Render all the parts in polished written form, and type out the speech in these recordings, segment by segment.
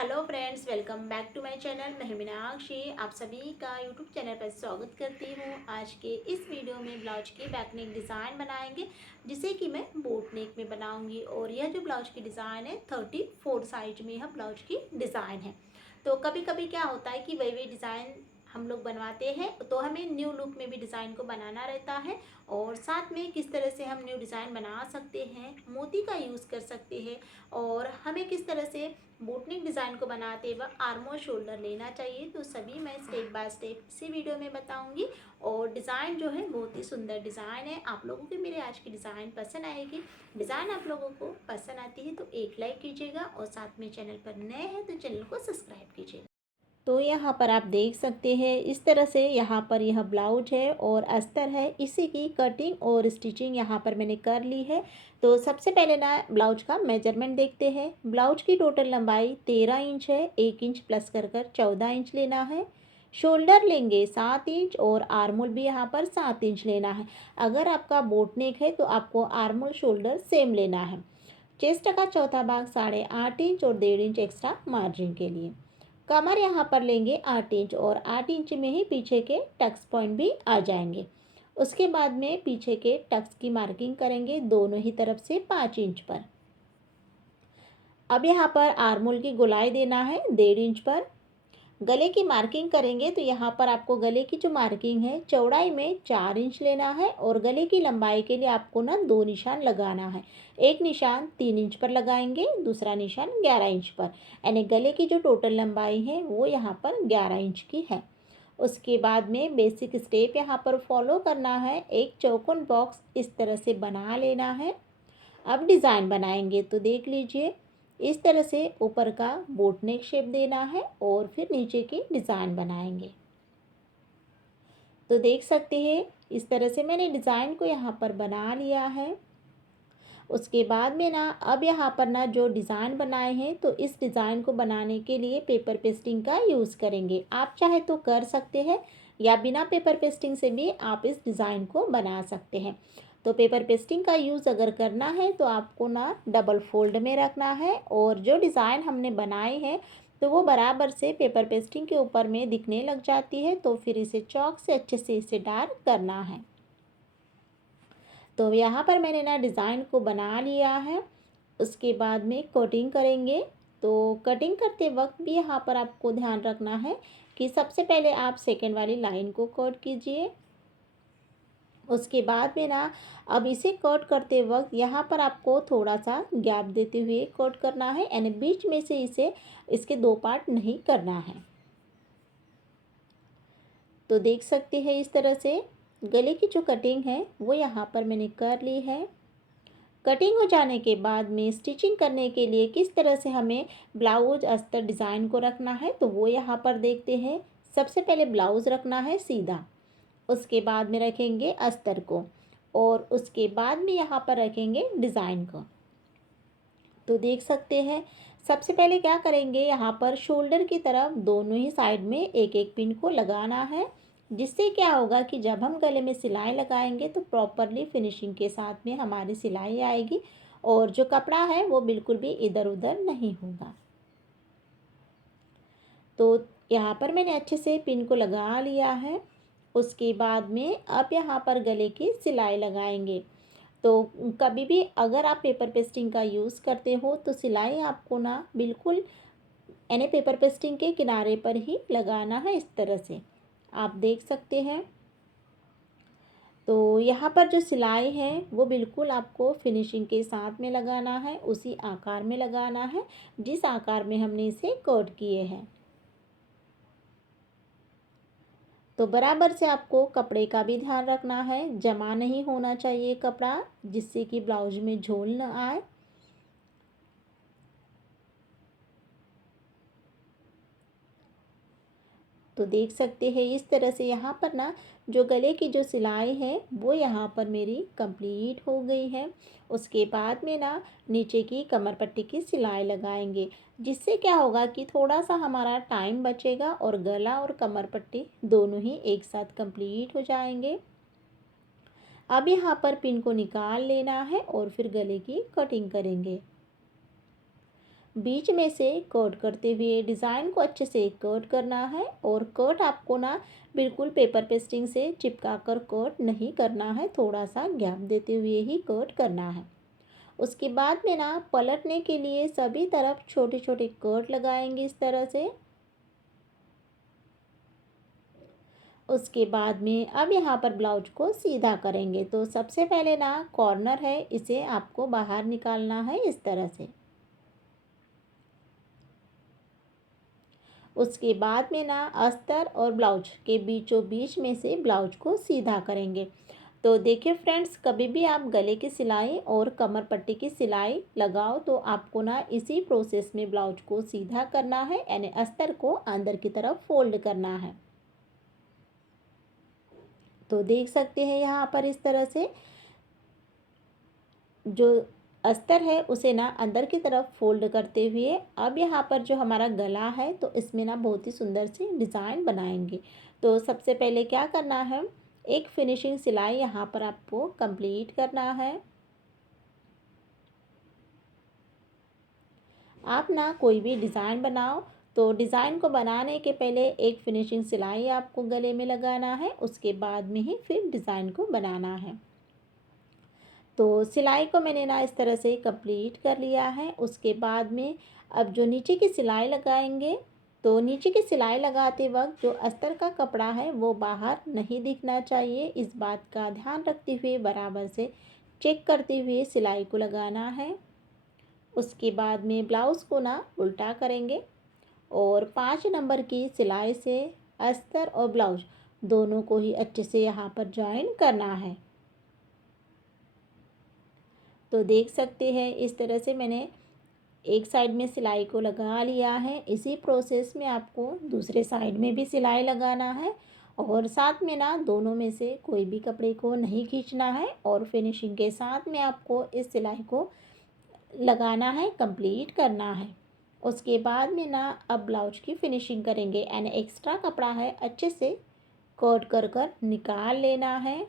Hello friends, welcome back to my channel. मैं मीनाक्षी आप सभी का यूट्यूब चैनल पर स्वागत करती हूँ। आज के इस वीडियो में ब्लाउज की बैक नेक डिज़ाइन बनाएंगे, जिसे कि मैं बोट नेक में बनाऊंगी। और यह जो ब्लाउज की डिज़ाइन है 34 साइज में यह ब्लाउज की डिज़ाइन है। तो कभी कभी क्या होता है कि वही डिज़ाइन हम लोग बनवाते हैं, तो हमें न्यू लुक में भी डिज़ाइन को बनाना रहता है। और साथ में किस तरह से हम न्यू डिज़ाइन बना सकते हैं, मोती का यूज़ कर सकते हैं, और हमें किस तरह से बोटनिक डिज़ाइन को बनाते वक्त आर्म और शोल्डर लेना चाहिए, तो सभी मैं स्टेप बाय स्टेप इसी वीडियो में बताऊंगी। और डिज़ाइन जो है बहुत ही सुंदर डिज़ाइन है। आप लोगों को मेरे आज की डिज़ाइन पसंद आएगी। डिज़ाइन आप लोगों को पसंद आती है तो एक लाइक कीजिएगा, और साथ में चैनल पर नए हैं तो चैनल को सब्सक्राइब कीजिएगा। तो यहाँ पर आप देख सकते हैं इस तरह से यहाँ पर यह ब्लाउज है और अस्तर है, इसी की कटिंग और स्टिचिंग यहाँ पर मैंने कर ली है। तो सबसे पहले ना ब्लाउज का मेजरमेंट देखते हैं। ब्लाउज की टोटल लंबाई 13 इंच है, 1 इंच प्लस कर 14 इंच लेना है। शोल्डर लेंगे 7 इंच, और आर्मोल भी यहाँ पर 7 इंच लेना है। अगर आपका बोट नेक है तो आपको आर्मोल शोल्डर सेम लेना है। चेस्ट का चौथा भाग 8.5 इंच और 1.5 इंच एक्स्ट्रा मार्जिन के लिए। कमर यहाँ पर लेंगे 8 इंच, और 8 इंच में ही पीछे के टक्स पॉइंट भी आ जाएंगे। उसके बाद में पीछे के टक्स की मार्किंग करेंगे दोनों ही तरफ से 5 इंच पर। अब यहाँ पर आर्मोल की गोलाई देना है 1.5 इंच पर। गले की मार्किंग करेंगे तो यहाँ पर आपको गले की जो मार्किंग है चौड़ाई में 4 इंच लेना है, और गले की लंबाई के लिए आपको ना 2 निशान लगाना है। एक निशान 3 इंच पर लगाएंगे, दूसरा निशान 11 इंच पर। यानी गले की जो टोटल लंबाई है वो यहाँ पर 11 इंच की है। उसके बाद में बेसिक स्टेप यहाँ पर फॉलो करना है। एक चौकोन बॉक्स इस तरह से बना लेना है। अब डिज़ाइन बनाएंगे तो देख लीजिए, इस तरह से ऊपर का बोट नेक शेप देना है, और फिर नीचे की डिज़ाइन बनाएंगे। तो देख सकते हैं इस तरह से मैंने डिज़ाइन को यहाँ पर बना लिया है। उसके बाद में ना अब यहाँ पर ना जो डिज़ाइन बनाए हैं, तो इस डिज़ाइन को बनाने के लिए पेपर पेस्टिंग का यूज़ करेंगे। आप चाहे तो कर सकते हैं, या बिना पेपर पेस्टिंग से भी आप इस डिज़ाइन को बना सकते हैं। तो पेपर पेस्टिंग का यूज़ अगर करना है तो आपको ना डबल फोल्ड में रखना है, और जो डिज़ाइन हमने बनाई है तो वो बराबर से पेपर पेस्टिंग के ऊपर में दिखने लग जाती है। तो फिर इसे चॉक से अच्छे से इसे डार्क करना है। तो यहाँ पर मैंने ना डिज़ाइन को बना लिया है। उसके बाद में कटिंग करेंगे। तो कटिंग करते वक्त भी यहाँ पर आपको ध्यान रखना है कि सबसे पहले आप सेकंड वाली लाइन को कट कीजिए। उसके बाद में ना अब इसे कट करते वक्त यहाँ पर आपको थोड़ा सा गैप देते हुए कट करना है, यानी बीच में से इसे इसके दो पार्ट नहीं करना है। तो देख सकते हैं इस तरह से गले की जो कटिंग है वो यहाँ पर मैंने कर ली है। कटिंग हो जाने के बाद में स्टिचिंग करने के लिए किस तरह से हमें ब्लाउज अस्तर डिज़ाइन को रखना है, तो वो यहाँ पर देखते हैं। सबसे पहले ब्लाउज रखना है सीधा, उसके बाद में रखेंगे अस्तर को, और उसके बाद में यहाँ पर रखेंगे डिज़ाइन को। तो देख सकते हैं सबसे पहले क्या करेंगे, यहाँ पर शोल्डर की तरफ दोनों ही साइड में एक एक पिन को लगाना है, जिससे क्या होगा कि जब हम गले में सिलाई लगाएंगे तो प्रॉपरली फिनिशिंग के साथ में हमारी सिलाई आएगी, और जो कपड़ा है वो बिल्कुल भी इधर उधर नहीं होगा। तो यहाँ पर मैंने अच्छे से पिन को लगा लिया है। उसके बाद में अब यहाँ पर गले की सिलाई लगाएंगे। तो कभी भी अगर आप पेपर पेस्टिंग का यूज़ करते हो तो सिलाई आपको ना बिल्कुल यानी पेपर पेस्टिंग के किनारे पर ही लगाना है, इस तरह से आप देख सकते हैं। तो यहाँ पर जो सिलाई है वो बिल्कुल आपको फिनिशिंग के साथ में लगाना है, उसी आकार में लगाना है जिस आकार में हमने इसे कट किए हैं। तो बराबर से आपको कपड़े का भी ध्यान रखना है, जमा नहीं होना चाहिए कपड़ा, जिससे कि ब्लाउज में झोल न आए। तो देख सकते हैं इस तरह से यहाँ पर ना जो गले की जो सिलाई है वो यहाँ पर मेरी कंप्लीट हो गई है। उसके बाद में ना नीचे की कमर पट्टी की सिलाई लगाएंगे, जिससे क्या होगा कि थोड़ा सा हमारा टाइम बचेगा, और गला और कमर पट्टी दोनों ही एक साथ कंप्लीट हो जाएंगे। अब यहाँ पर पिन को निकाल लेना है, और फिर गले की कटिंग करेंगे। बीच में से कट करते हुए डिज़ाइन को अच्छे से कट करना है। और कट आपको ना बिल्कुल पेपर पेस्टिंग से चिपका कर कट नहीं करना है, थोड़ा सा गैप देते हुए ही कट करना है। उसके बाद में ना पलटने के लिए सभी तरफ छोटे छोटे कट लगाएंगे इस तरह से। उसके बाद में अब यहाँ पर ब्लाउज को सीधा करेंगे। तो सबसे पहले ना कॉर्नर है, इसे आपको बाहर निकालना है इस तरह से। उसके बाद में ना अस्तर और ब्लाउज के बीचों बीच में से ब्लाउज को सीधा करेंगे। तो देखिए फ्रेंड्स, कभी भी आप गले की सिलाई और कमर पट्टी की सिलाई लगाओ तो आपको ना इसी प्रोसेस में ब्लाउज को सीधा करना है, यानी अस्तर को अंदर की तरफ फोल्ड करना है। तो देख सकते हैं यहाँ पर इस तरह से जो अस्तर है उसे ना अंदर की तरफ फोल्ड करते हुए अब यहाँ पर जो हमारा गला है तो इसमें ना बहुत ही सुंदर सी डिज़ाइन बनाएंगे। तो सबसे पहले क्या करना है, एक फिनिशिंग सिलाई यहाँ पर आपको कंप्लीट करना है। आप ना कोई भी डिज़ाइन बनाओ तो डिज़ाइन को बनाने के पहले एक फिनिशिंग सिलाई आपको गले में लगाना है, उसके बाद में ही फिर डिज़ाइन को बनाना है। तो सिलाई को मैंने ना इस तरह से कंप्लीट कर लिया है। उसके बाद में अब जो नीचे की सिलाई लगाएंगे, तो नीचे की सिलाई लगाते वक्त जो अस्तर का कपड़ा है वो बाहर नहीं दिखना चाहिए, इस बात का ध्यान रखते हुए बराबर से चेक करते हुए सिलाई को लगाना है। उसके बाद में ब्लाउज़ को ना उल्टा करेंगे और 5 नंबर की सिलाई से अस्तर और ब्लाउज दोनों को ही अच्छे से यहाँ पर जॉइन करना है। तो देख सकते हैं इस तरह से मैंने एक साइड में सिलाई को लगा लिया है। इसी प्रोसेस में आपको दूसरे साइड में भी सिलाई लगाना है और साथ में ना दोनों में से कोई भी कपड़े को नहीं खींचना है और फिनिशिंग के साथ में आपको इस सिलाई को लगाना है, कंप्लीट करना है। उसके बाद में ना अब ब्लाउज की फिनिशिंग करेंगे, यानी एक्स्ट्रा कपड़ा है अच्छे से कट कर निकाल लेना है।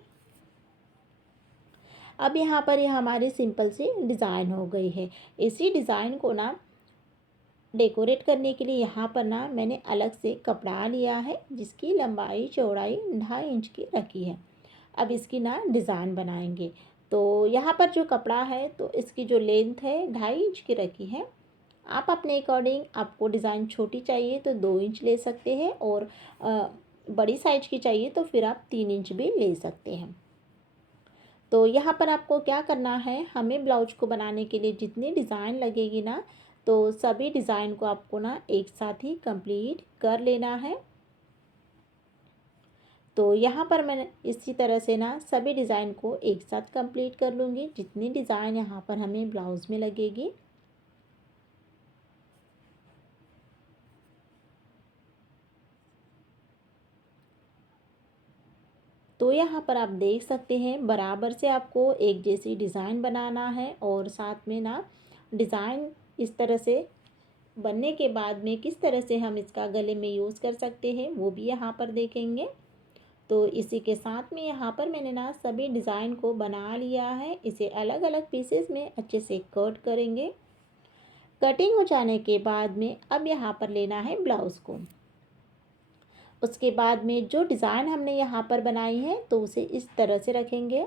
अब यहाँ पर ये हमारी सिंपल सी डिज़ाइन हो गई है। इसी डिज़ाइन को ना डेकोरेट करने के लिए यहाँ पर ना मैंने अलग से कपड़ा लिया है जिसकी लंबाई चौड़ाई 2.5 इंच की रखी है। अब इसकी ना डिज़ाइन बनाएंगे। तो यहाँ पर जो कपड़ा है तो इसकी जो लेंथ है 2.5 इंच की रखी है। आप अपने अकॉर्डिंग, आपको डिज़ाइन छोटी चाहिए तो 2 इंच ले सकते हैं और बड़ी साइज की चाहिए तो फिर आप 3 इंच भी ले सकते हैं। तो यहाँ पर आपको क्या करना है, हमें ब्लाउज को बनाने के लिए जितनी डिज़ाइन लगेगी ना तो सभी डिज़ाइन को आपको ना एक साथ ही कंप्लीट कर लेना है। तो यहाँ पर मैं इसी तरह से ना सभी डिज़ाइन को एक साथ कंप्लीट कर लूँगी जितनी डिज़ाइन यहाँ पर हमें ब्लाउज में लगेगी। तो यहाँ पर आप देख सकते हैं बराबर से आपको एक जैसी डिज़ाइन बनाना है और साथ में ना डिज़ाइन इस तरह से बनने के बाद में किस तरह से हम इसका गले में यूज़ कर सकते हैं वो भी यहाँ पर देखेंगे। तो इसी के साथ में यहाँ पर मैंने ना सभी डिज़ाइन को बना लिया है। इसे अलग अलग पीसेस में अच्छे से कट करेंगे। कटिंग हो जाने के बाद में अब यहाँ पर लेना है ब्लाउज़ को। उसके बाद में जो डिज़ाइन हमने यहाँ पर बनाई है तो उसे इस तरह से रखेंगे।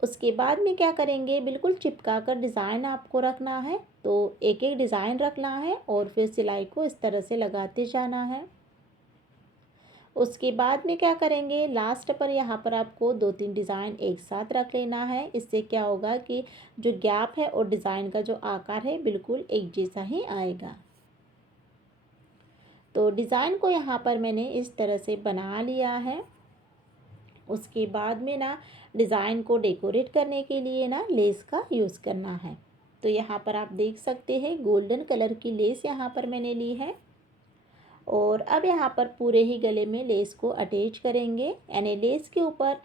उसके बाद में क्या करेंगे, बिल्कुल चिपका कर डिज़ाइन आपको रखना है। तो एक एक डिज़ाइन रखना है और फिर सिलाई को इस तरह से लगाते जाना है। उसके बाद में क्या करेंगे, लास्ट पर यहाँ पर आपको 2-3 डिज़ाइन एक साथ रख लेना है। इससे क्या होगा कि जो गैप है और डिज़ाइन का जो आकार है बिल्कुल एक जैसा ही आएगा। तो डिज़ाइन को यहाँ पर मैंने इस तरह से बना लिया है। उसके बाद में ना डिज़ाइन को डेकोरेट करने के लिए ना लेस का यूज़ करना है। तो यहाँ पर आप देख सकते हैं गोल्डन कलर की लेस यहाँ पर मैंने ली है और अब यहाँ पर पूरे ही गले में लेस को अटैच करेंगे, यानी लेस के ऊपर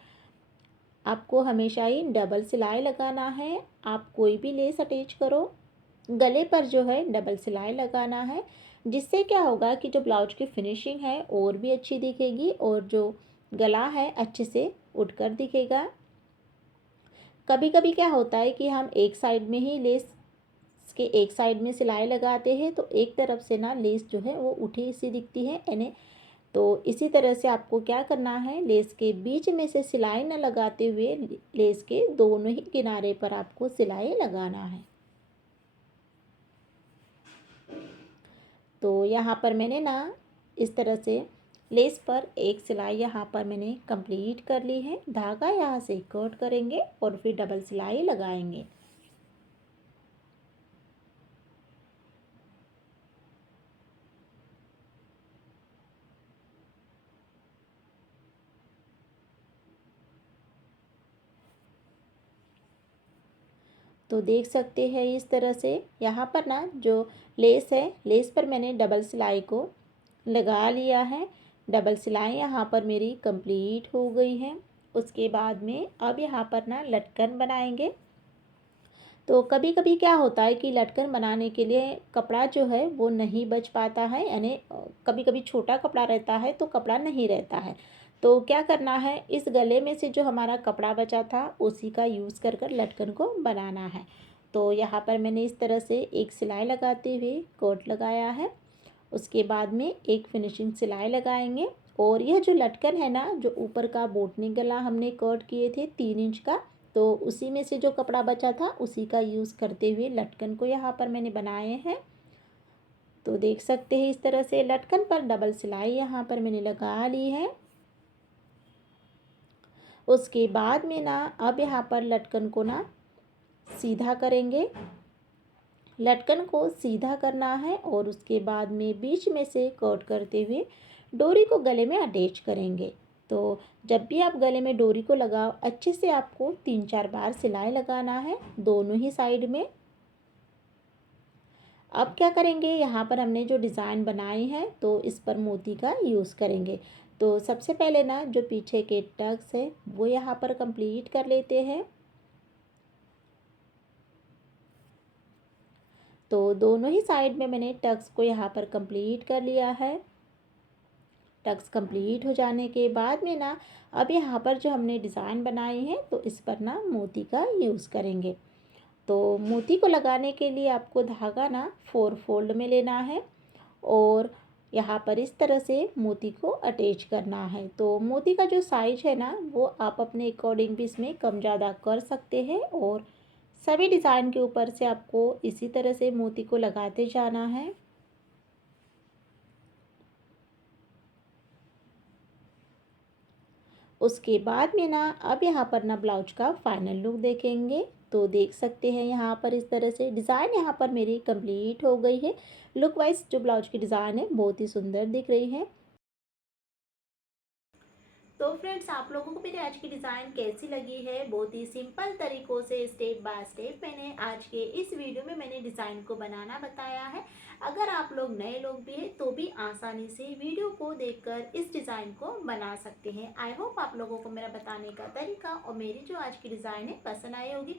आपको हमेशा ही डबल सिलाई लगाना है। आप कोई भी लेस अटैच करो, गले पर जो है डबल सिलाई लगाना है, जिससे क्या होगा कि जो ब्लाउज की फिनिशिंग है और भी अच्छी दिखेगी और जो गला है अच्छे से उठकर दिखेगा। कभी कभी क्या होता है कि हम एक साइड में ही लेस के एक साइड में सिलाई लगाते हैं तो एक तरफ से ना लेस जो है वो उठी सी दिखती है यानी। तो इसी तरह से आपको क्या करना है, लेस के बीच में से सिलाई न लगाते हुए लेस के दोनों ही किनारे पर आपको सिलाई लगाना है। तो यहाँ पर मैंने ना इस तरह से लेस पर एक सिलाई यहाँ पर मैंने कंप्लीट कर ली है। धागा यहाँ से कट करेंगे और फिर डबल सिलाई लगाएंगे। तो देख सकते हैं इस तरह से यहाँ पर ना जो लेस है, लेस पर मैंने डबल सिलाई को लगा लिया है। डबल सिलाई यहाँ पर मेरी कंप्लीट हो गई है। उसके बाद में अब यहाँ पर ना लटकन बनाएंगे। तो कभी कभी क्या होता है कि लटकन बनाने के लिए कपड़ा जो है वो नहीं बच पाता है, यानी कभी कभी छोटा कपड़ा रहता है तो कपड़ा नहीं रहता है। तो क्या करना है, इस गले में से जो हमारा कपड़ा बचा था उसी का यूज़ कर कर लटकन को बनाना है। तो यहाँ पर मैंने इस तरह से एक सिलाई लगाते हुए कोट लगाया है। उसके बाद में एक फिनिशिंग सिलाई लगाएंगे। और यह जो लटकन है ना, जो ऊपर का बोटनी गला हमने कट किए थे 3 इंच का, तो उसी में से जो कपड़ा बचा था उसी का यूज़ करते हुए लटकन को यहाँ पर मैंने बनाए हैं। तो देख सकते हैं इस तरह से लटकन पर डबल सिलाई यहाँ पर मैंने लगा ली है। उसके बाद में ना अब यहाँ पर लटकन को ना सीधा करेंगे। लटकन को सीधा करना है और उसके बाद में बीच में से कट करते हुए डोरी को गले में अटैच करेंगे। तो जब भी आप गले में डोरी को लगाओ, अच्छे से आपको 3-4 बार सिलाई लगाना है दोनों ही साइड में। अब क्या करेंगे, यहाँ पर हमने जो डिज़ाइन बनाई है तो इस पर मोती का यूज़ करेंगे। तो सबसे पहले ना जो पीछे के टक्स है वो यहाँ पर कंप्लीट कर लेते हैं। तो दोनों ही साइड में मैंने टक्स को यहाँ पर कंप्लीट कर लिया है। टक्स कंप्लीट हो जाने के बाद में ना अब यहाँ पर जो हमने डिज़ाइन बनाई है तो इस पर ना मोती का यूज़ करेंगे। तो मोती को लगाने के लिए आपको धागा ना 4 फोल्ड में लेना है और यहाँ पर इस तरह से मोती को अटैच करना है। तो मोती का जो साइज है ना वो आप अपने अकॉर्डिंग भी इसमें कम ज़्यादा कर सकते हैं। और सभी डिज़ाइन के ऊपर से आपको इसी तरह से मोती को लगाते जाना है। उसके बाद में ना अब यहाँ पर ना ब्लाउज का फाइनल लुक देखेंगे। तो देख सकते हैं यहाँ पर इस तरह से डिज़ाइन यहाँ पर मेरी कंप्लीट हो गई है। लुक वाइज जो ब्लाउज की डिज़ाइन है बहुत ही सुंदर दिख रही है। तो फ्रेंड्स, आप लोगों को मेरी आज की डिज़ाइन कैसी लगी है? बहुत ही सिंपल तरीक़ों से स्टेप बाय स्टेप मैंने आज के इस वीडियो में मैंने डिज़ाइन को बनाना बताया है। अगर आप लोग नए लोग भी हैं तो भी आसानी से वीडियो को देखकर इस डिज़ाइन को बना सकते हैं। आई होप आप लोगों को मेरा बताने का तरीका और मेरी जो आज की डिज़ाइन है पसंद आई होगी।